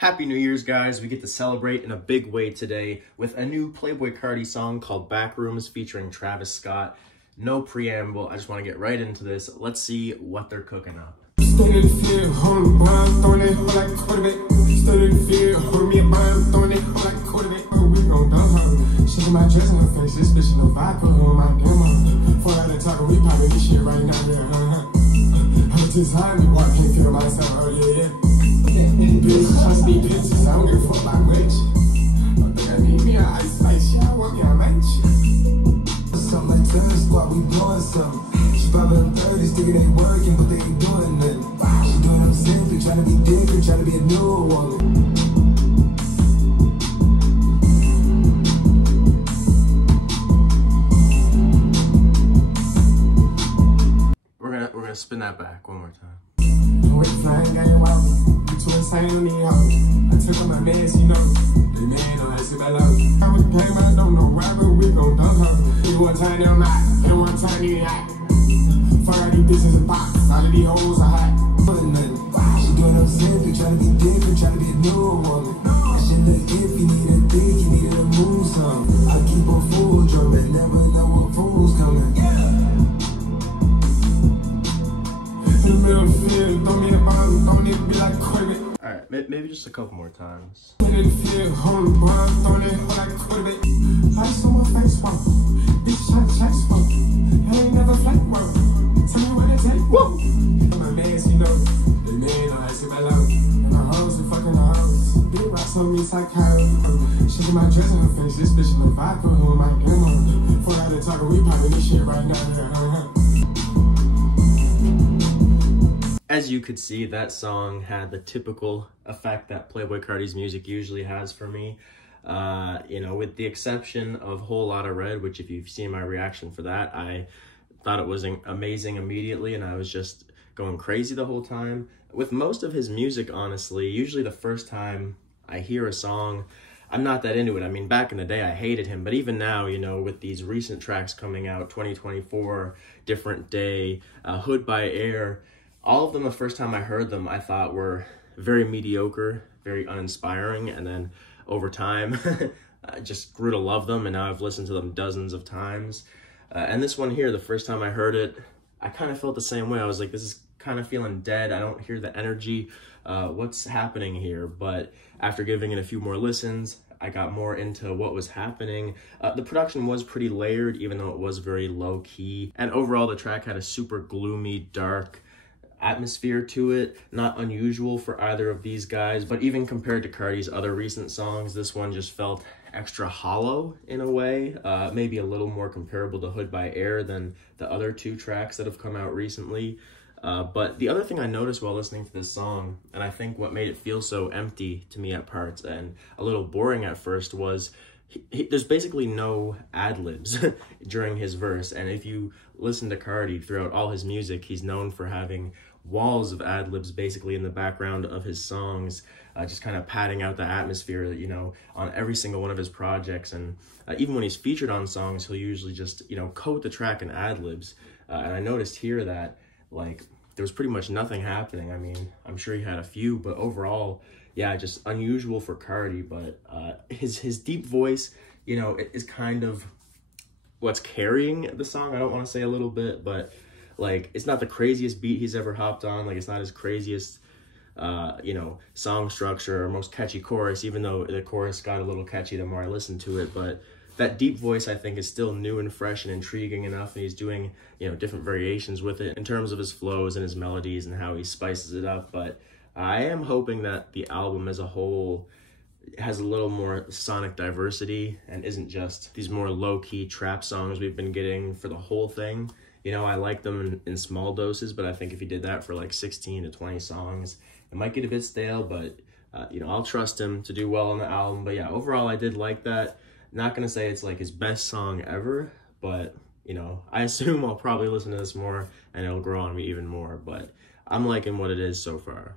Happy New Year's, guys. We get to celebrate in a big way today with a new Playboi Carti song called BACKR00MS featuring Travis Scott. No preamble, I just want to get right into this. Let's see what they're cooking up. Trust me, bitches, I don't give a fuck about much. I think I need me an ice spice, yeah, I want me a match. Something like that, squad, we blowing something. She probably in 30s, thinking they working, but they ain't doing nothing. She doing them simply, trying to be different, trying to be a newer woman. We're gonna spin that back one more time. Wait, flying guy, wow. Too insane on the house. I took on my meds, you know. The man on that super low. I was game, I don't know why, but we gon' dunk her. You one time they'll not, you one time they hot. Fuck all these bitches and pops, all of these hoes are hot. But nothing. She doing them simply, trying to be different, trying to be a newer woman. I should look if you need a dick, you need to move some. I keep a fool drumming, never know what fool's coming. Alright, maybe just a couple more times. She my dress in her face, this bitch in the vibe, who my grandma. Before I had to talk, we popping this shit right now. As you could see, that song had the typical effect that Playboi Carti's music usually has for me. You know, with the exception of Whole Lotta Red, which if you've seen my reaction for that, I thought it was amazing immediately, and I was just going crazy the whole time. With most of his music, honestly, usually the first time I hear a song, I'm not that into it. I mean, back in the day, I hated him, but even now, you know, with these recent tracks coming out, 2024, Different Day, Hood by Air, all of them, the first time I heard them, I thought were very mediocre, very uninspiring, and then over time, I just grew to love them, and now I've listened to them dozens of times. And this one here, the first time I heard it, I kind of felt the same way. I was like, this is kind of feeling dead. I don't hear the energy. What's happening here? But after giving it a few more listens, I got more into what was happening. The production was pretty layered, even though it was very low-key. And overall, the track had a super gloomy, dark atmosphere to it. Not unusual for either of these guys, but even compared to Carti's other recent songs, this one just felt extra hollow in a way. Maybe a little more comparable to Hood by Air than the other two tracks that have come out recently. But the other thing I noticed while listening to this song, and I think what made it feel so empty to me at parts and a little boring at first, was there's basically no ad-libs during his verse. And if you listen to Carti throughout all his music, he's known for having walls of ad-libs basically in the background of his songs, just kind of padding out the atmosphere, you know, on every single one of his projects. And even when he's featured on songs, he'll usually just, you know, coat the track in ad-libs. And I noticed here that, like, there was pretty much nothing happening. I mean, I'm sure he had a few, but overall, yeah, just unusual for Carti. But his deep voice, you know, is kind of what's carrying the song. I don't want to say a little bit, but like, it's not the craziest beat he's ever hopped on. Like, it's not his craziest, you know, song structure or most catchy chorus, even though the chorus got a little catchy the more I listened to it. But that deep voice, I think, is still new and fresh and intriguing enough, and he's doing, you know, different variations with it in terms of his flows and his melodies and how he spices it up. But I am hoping that the album as a whole has a little more sonic diversity and isn't just these more low-key trap songs we've been getting for the whole thing. You know, I like them in small doses, but I think if he did that for like 16 to 20 songs, it might get a bit stale, but, you know, I'll trust him to do well on the album. But yeah, overall, I did like that. Not gonna say it's like his best song ever, but, you know, I assume I'll probably listen to this more and it'll grow on me even more, but I'm liking what it is so far.